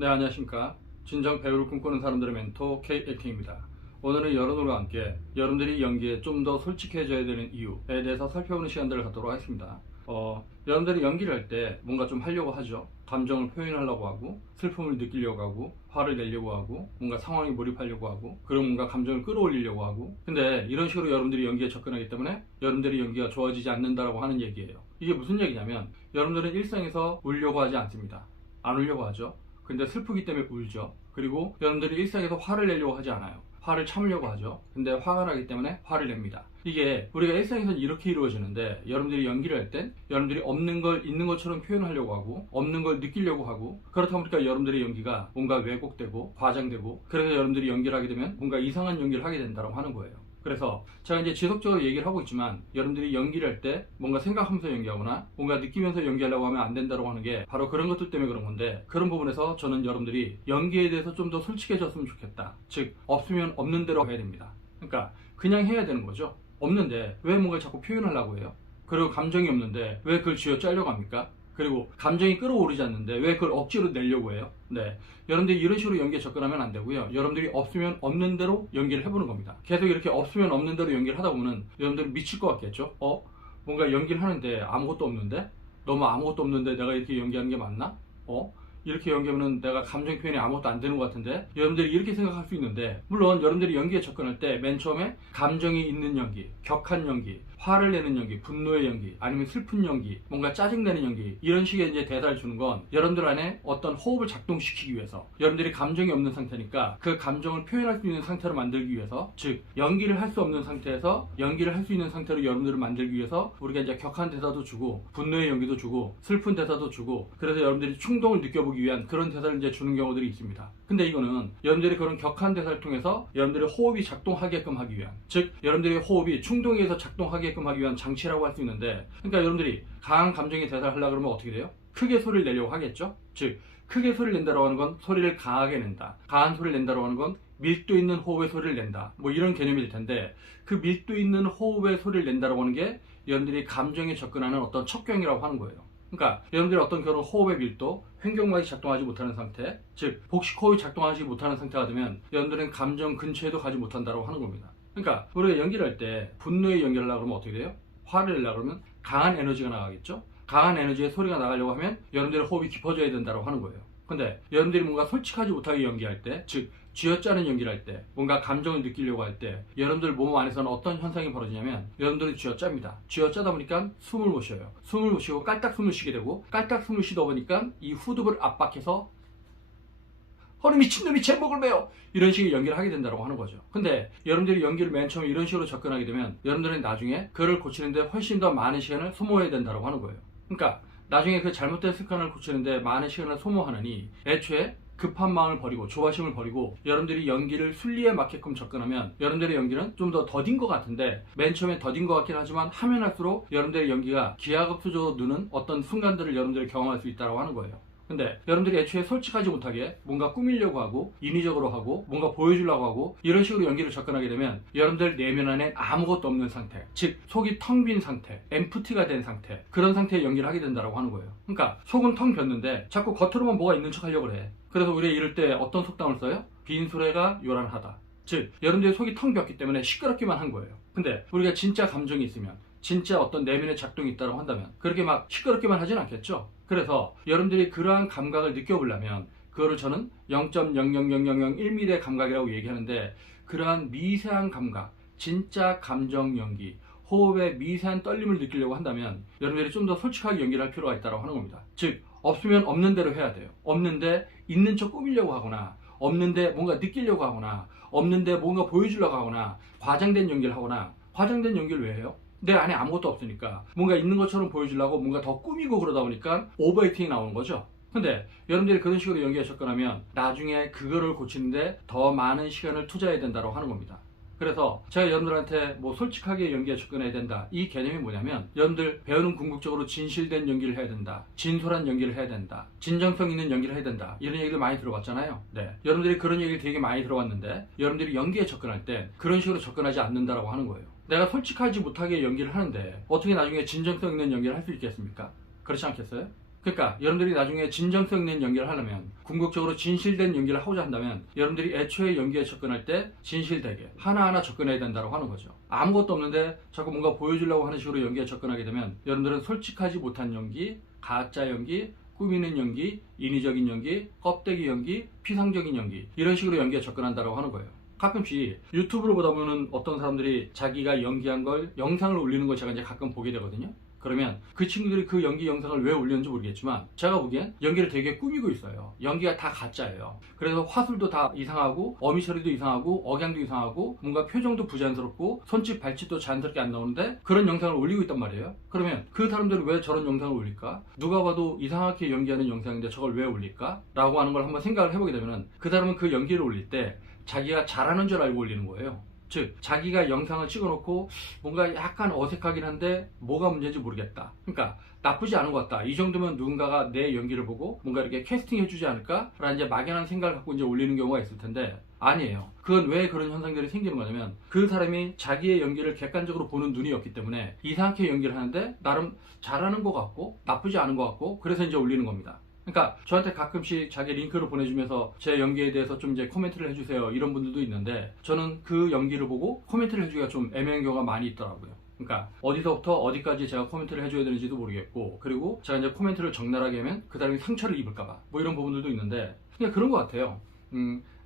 네, 안녕하십니까. 진정 배우를 꿈꾸는 사람들의 멘토 K-액팅입니다. 오늘은 여러분과 함께 여러분들이 연기에 좀 더 솔직해져야 되는 이유에 대해서 살펴보는 시간들을 갖도록 하겠습니다. 여러분들이 연기를 할 때 뭔가 좀 하려고 하죠. 감정을 표현하려고 하고, 슬픔을 느끼려고 하고, 화를 내려고 하고, 뭔가 상황에 몰입하려고 하고, 그리고 뭔가 감정을 끌어올리려고 하고. 근데 이런 식으로 여러분들이 연기에 접근하기 때문에 여러분들이 연기가 좋아지지 않는다라고 하는 얘기예요. 이게 무슨 얘기냐면, 여러분들은 일상에서 울려고 하지 않습니다. 안 울려고 하죠. 근데 슬프기 때문에 울죠. 그리고 여러분들이 일상에서 화를 내려고 하지 않아요. 화를 참으려고 하죠. 근데 화가 나기 때문에 화를 냅니다. 이게 우리가 일상에서는 이렇게 이루어지는데, 여러분들이 연기를 할 땐 여러분들이 없는 걸 있는 것처럼 표현하려고 하고, 없는 걸 느끼려고 하고, 그렇다 보니까 여러분들의 연기가 뭔가 왜곡되고 과장되고, 그래서 여러분들이 연기를 하게 되면 뭔가 이상한 연기를 하게 된다고 하는 거예요. 그래서 제가 이제 지속적으로 얘기를 하고 있지만, 여러분들이 연기를 할 때 뭔가 생각하면서 연기하거나 뭔가 느끼면서 연기하려고 하면 안 된다고 하는 게 바로 그런 것들 때문에 그런 건데, 그런 부분에서 저는 여러분들이 연기에 대해서 좀 더 솔직해졌으면 좋겠다. 즉, 없으면 없는 대로 해야 됩니다. 그러니까 그냥 해야 되는 거죠. 없는데 왜 뭔가 자꾸 표현하려고 해요? 그리고 감정이 없는데 왜 그걸 쥐어 짜려고 합니까? 그리고 감정이 끌어오르지 않는데 왜 그걸 억지로 내려고 해요? 네, 여러분들이 이런 식으로 연기에 접근하면 안 되고요. 여러분들이 없으면 없는 대로 연기를 해보는 겁니다. 계속 이렇게 없으면 없는 대로 연기를 하다 보면 여러분들이 미칠 것 같겠죠? 뭔가 연기를 하는데 아무것도 없는데? 너무 아무것도 없는데 내가 이렇게 연기하는 게 맞나? 이렇게 연기하면 내가 감정 표현이 아무것도 안 되는 것 같은데? 여러분들이 이렇게 생각할 수 있는데, 물론 여러분들이 연기에 접근할 때 맨 처음에 감정이 있는 연기, 격한 연기, 화를 내는 연기, 분노의 연기, 아니면 슬픈 연기, 뭔가 짜증내는 연기, 이런 식의 이제 대사를 주는 건 여러분들 안에 어떤 호흡을 작동시키기 위해서, 여러분들이 감정이 없는 상태니까 그 감정을 표현할 수 있는 상태로 만들기 위해서, 즉 연기를 할 수 없는 상태에서 연기를 할 수 있는 상태로 여러분들을 만들기 위해서 우리가 이제 격한 대사도 주고, 분노의 연기도 주고, 슬픈 대사도 주고, 그래서 여러분들이 충동을 느껴보기 위한 그런 대사를 이제 주는 경우들이 있습니다. 근데 이거는 여러분들이 그런 격한 대사를 통해서 여러분들의 호흡이 작동하게끔 하기 위한, 즉 여러분들의 호흡이 충동에 의해서 작동하게끔 하기 위한 장치라고 할 수 있는데, 그러니까 여러분들이 강한 감정의 대사를 하려고 그러면 어떻게 돼요? 크게 소리를 내려고 하겠죠? 즉 크게 소리를 낸다고 하는 건 소리를 강하게 낸다. 강한 소리를 낸다고 하는 건 밀도 있는 호흡의 소리를 낸다. 뭐 이런 개념일 텐데, 그 밀도 있는 호흡의 소리를 낸다고 하는 게 여러분들이 감정에 접근하는 어떤 척경이라고 하는 거예요. 그러니까 여러분들이 어떤 그런 호흡의 밀도, 횡격막이 작동하지 못하는 상태, 즉 복식호흡이 작동하지 못하는 상태가 되면 여러분들은 감정 근처에도 가지 못한다고 하는 겁니다. 그러니까 우리가 연기를 할 때 분노의 연기를 하려고 그러면 어떻게 돼요? 화를 내려고 그러면 강한 에너지가 나가겠죠? 강한 에너지의 소리가 나가려고 하면 여러분들의 호흡이 깊어져야 된다고 하는 거예요. 근데 여러분들이 뭔가 솔직하지 못하게 연기할 때, 즉 쥐어짜는 연기를 할 때, 뭔가 감정을 느끼려고 할 때 여러분들 몸 안에서는 어떤 현상이 벌어지냐면, 여러분들은 쥐어짭니다. 쥐어짜다 보니까 숨을 못 쉬어요. 숨을 못 쉬고 깔딱 숨을 쉬게 되고, 깔딱 숨을 쉬다 보니까 이 후두부를 압박해서 허리 미친놈이 제목을 매요! 이런 식의 연기를 하게 된다고 하는 거죠. 근데 여러분들이 연기를 맨 처음에 이런 식으로 접근하게 되면 여러분들은 나중에 그를 고치는데 훨씬 더 많은 시간을 소모해야 된다고 하는 거예요. 그러니까 나중에 그 잘못된 습관을 고치는데 많은 시간을 소모하느니, 애초에 급한 마음을 버리고 조바심을 버리고 여러분들이 연기를 순리에 맞게끔 접근하면 여러분들의 연기는 좀 더 더딘 것 같은데, 맨 처음에 더딘 것 같긴 하지만 하면 할수록 여러분들의 연기가 기하급수적으로 느는 어떤 순간들을 여러분들이 경험할 수 있다고 하는 거예요. 근데 여러분들이 애초에 솔직하지 못하게 뭔가 꾸미려고 하고, 인위적으로 하고, 뭔가 보여주려고 하고, 이런 식으로 연기를 접근하게 되면 여러분들 내면 안에 아무것도 없는 상태, 즉 속이 텅 빈 상태, 엠프티가 된 상태, 그런 상태의 연기를 하게 된다고 하는 거예요. 그러니까 속은 텅 빈는데 자꾸 겉으로만 뭐가 있는 척 하려고 해. 그래서 우리가 이럴 때 어떤 속담을 써요? 빈수레가 요란하다. 즉 여러분들의 속이 텅 비었기 때문에 시끄럽기만 한 거예요. 근데 우리가 진짜 감정이 있으면, 진짜 어떤 내면의 작동이 있다고 한다면 그렇게 막 시끄럽게만 하진 않겠죠. 그래서 여러분들이 그러한 감각을 느껴보려면, 그거를 저는 0.0000001mm의 감각이라고 얘기하는데, 그러한 미세한 감각, 진짜 감정 연기, 호흡의 미세한 떨림을 느끼려고 한다면 여러분들이 좀 더 솔직하게 연기를 할 필요가 있다고 하는 겁니다. 즉 없으면 없는 대로 해야 돼요. 없는데 있는 척 꾸미려고 하거나, 없는데 뭔가 느끼려고 하거나, 없는데 뭔가 보여주려고 하거나, 과장된 연기를 하거나. 과장된 연기를 왜 해요? 내 안에 아무것도 없으니까 뭔가 있는 것처럼 보여주려고 뭔가 더 꾸미고 그러다 보니까 오버액팅이 나오는 거죠. 근데 여러분들이 그런 식으로 연기에 접근하면 나중에 그거를 고치는데 더 많은 시간을 투자해야 된다고 하는 겁니다. 그래서 제가 여러분들한테 뭐 솔직하게 연기에 접근해야 된다, 이 개념이 뭐냐면, 여러분들 배우는 궁극적으로 진실된 연기를 해야 된다, 진솔한 연기를 해야 된다, 진정성 있는 연기를 해야 된다, 이런 얘기를 많이 들어봤잖아요. 네, 여러분들이 그런 얘기를 되게 많이 들어봤는데 여러분들이 연기에 접근할 때 그런 식으로 접근하지 않는다라고 하는 거예요. 내가 솔직하지 못하게 연기를 하는데 어떻게 나중에 진정성 있는 연기를 할 수 있겠습니까? 그렇지 않겠어요? 그러니까 여러분들이 나중에 진정성 있는 연기를 하려면, 궁극적으로 진실된 연기를 하고자 한다면 여러분들이 애초에 연기에 접근할 때 진실되게 하나하나 접근해야 된다고 하는 거죠. 아무것도 없는데 자꾸 뭔가 보여주려고 하는 식으로 연기에 접근하게 되면 여러분들은 솔직하지 못한 연기, 가짜 연기, 꾸미는 연기, 인위적인 연기, 껍데기 연기, 피상적인 연기, 이런 식으로 연기에 접근한다고 하는 거예요. 가끔씩 유튜브를 보다 보면 어떤 사람들이 자기가 연기한 걸 영상을 올리는 걸 제가 이제 가끔 보게 되거든요. 그러면 그 친구들이 그 연기 영상을 왜 올렸는지 모르겠지만 제가 보기엔 연기를 되게 꾸미고 있어요. 연기가 다 가짜예요. 그래서 화술도 다 이상하고 어미 처리도 이상하고 억양도 이상하고 뭔가 표정도 부자연스럽고 손짓 발짓도 자연스럽게 안 나오는데 그런 영상을 올리고 있단 말이에요. 그러면 그 사람들은 왜 저런 영상을 올릴까? 누가 봐도 이상하게 연기하는 영상인데 저걸 왜 올릴까? 라고 하는 걸 한번 생각을 해보게 되면 그 사람은 그 연기를 올릴 때 자기가 잘하는 줄 알고 올리는 거예요. 즉 자기가 영상을 찍어놓고 뭔가 약간 어색하긴 한데 뭐가 문제인지 모르겠다. 그러니까 나쁘지 않은 것 같다. 이 정도면 누군가가 내 연기를 보고 뭔가 이렇게 캐스팅 해주지 않을까? 라는 이제 막연한 생각을 갖고 이제 올리는 경우가 있을 텐데 아니에요. 그건 왜 그런 현상들이 생기는 거냐면 그 사람이 자기의 연기를 객관적으로 보는 눈이 없기 때문에 이상하게 연기를 하는데 나름 잘하는 것 같고 나쁘지 않은 것 같고 그래서 이제 올리는 겁니다. 그러니까 저한테 가끔씩 자기 링크를 보내주면서 제 연기에 대해서 좀 이제 코멘트를 해주세요 이런 분들도 있는데 저는 그 연기를 보고 코멘트를 해주기가 좀 애매한 경우가 많이 있더라고요. 그러니까 어디서부터 어디까지 제가 코멘트를 해줘야 되는지도 모르겠고 그리고 제가 이제 코멘트를 적나라하게 하면 그 사람이 상처를 입을까봐 뭐 이런 부분들도 있는데 그냥 그런 것 같아요.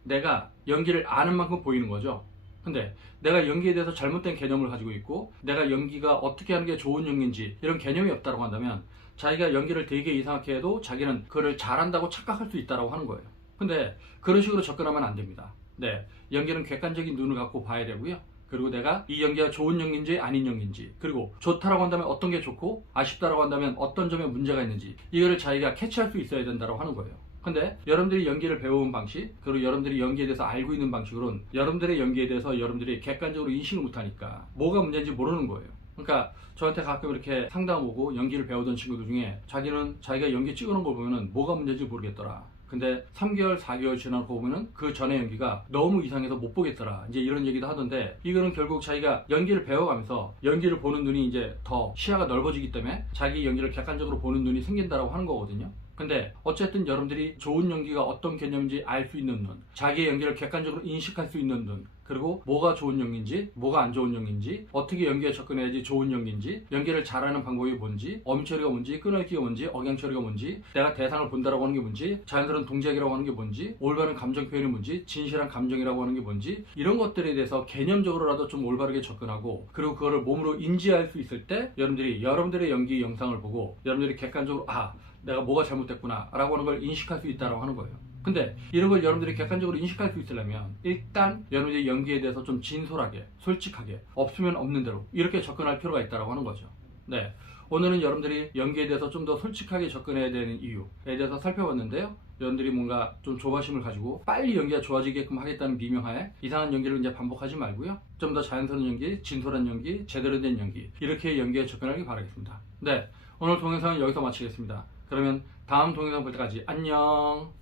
내가 연기를 아는 만큼 보이는 거죠. 근데 내가 연기에 대해서 잘못된 개념을 가지고 있고 내가 연기가 어떻게 하는 게 좋은 연기인지 이런 개념이 없다고 한다면 자기가 연기를 되게 이상하게 해도 자기는 그걸 잘한다고 착각할 수 있다고 하는 거예요. 근데 그런 식으로 접근하면 안 됩니다. 네, 연기는 객관적인 눈을 갖고 봐야 되고요. 그리고 내가 이 연기가 좋은 연기인지 아닌 연기인지 그리고 좋다라고 한다면 어떤 게 좋고 아쉽다라고 한다면 어떤 점에 문제가 있는지 이거를 자기가 캐치할 수 있어야 된다고 하는 거예요. 근데 여러분들이 연기를 배워온 방식 그리고 여러분들이 연기에 대해서 알고 있는 방식으로는 여러분들의 연기에 대해서 여러분들이 객관적으로 인식을 못하니까 뭐가 문제인지 모르는 거예요. 그러니까 저한테 가끔 이렇게 상담 오고 연기를 배우던 친구들 중에 자기는 자기가 연기 찍어놓은 거 보면은 뭐가 문제인지 모르겠더라. 근데 3개월, 4개월 지나고 보면은 그 전에 연기가 너무 이상해서 못 보겠더라. 이제 이런 얘기도 하던데 이거는 결국 자기가 연기를 배워가면서 연기를 보는 눈이 이제 더 시야가 넓어지기 때문에 자기 연기를 객관적으로 보는 눈이 생긴다라고 하는 거거든요. 근데 어쨌든 여러분들이 좋은 연기가 어떤 개념인지 알 수 있는 눈, 자기의 연기를 객관적으로 인식할 수 있는 눈, 그리고 뭐가 좋은 연기인지 뭐가 안 좋은 연기인지 어떻게 연기에 접근해야지 좋은 연기인지 연기를 잘하는 방법이 뭔지 어미처리가 뭔지 끊어읽기가 뭔지 억양처리가 뭔지 내가 대상을 본다라고 하는 게 뭔지 자연스러운 동작이라고 하는 게 뭔지 올바른 감정 표현이 뭔지 진실한 감정이라고 하는 게 뭔지 이런 것들에 대해서 개념적으로라도 좀 올바르게 접근하고 그리고 그거를 몸으로 인지할 수 있을 때 여러분들이 여러분들의 연기 영상을 보고 여러분들이 객관적으로 내가 뭐가 잘못됐구나 라고 하는 걸 인식할 수 있다고 하는 거예요. 근데 이런 걸 여러분들이 객관적으로 인식할 수 있으려면 일단 여러분들이 연기에 대해서 좀 진솔하게 솔직하게 없으면 없는 대로 이렇게 접근할 필요가 있다고 하는 거죠. 네, 오늘은 여러분들이 연기에 대해서 좀 더 솔직하게 접근해야 되는 이유에 대해서 살펴봤는데요. 여러분들이 뭔가 좀 조바심을 가지고 빨리 연기가 좋아지게끔 하겠다는 미명하에 이상한 연기를 이제 반복하지 말고요. 좀 더 자연스러운 연기, 진솔한 연기, 제대로 된 연기 이렇게 연기에 접근하길 바라겠습니다. 네, 오늘 동영상은 여기서 마치겠습니다. 그러면 다음 동영상 볼 때까지 안녕.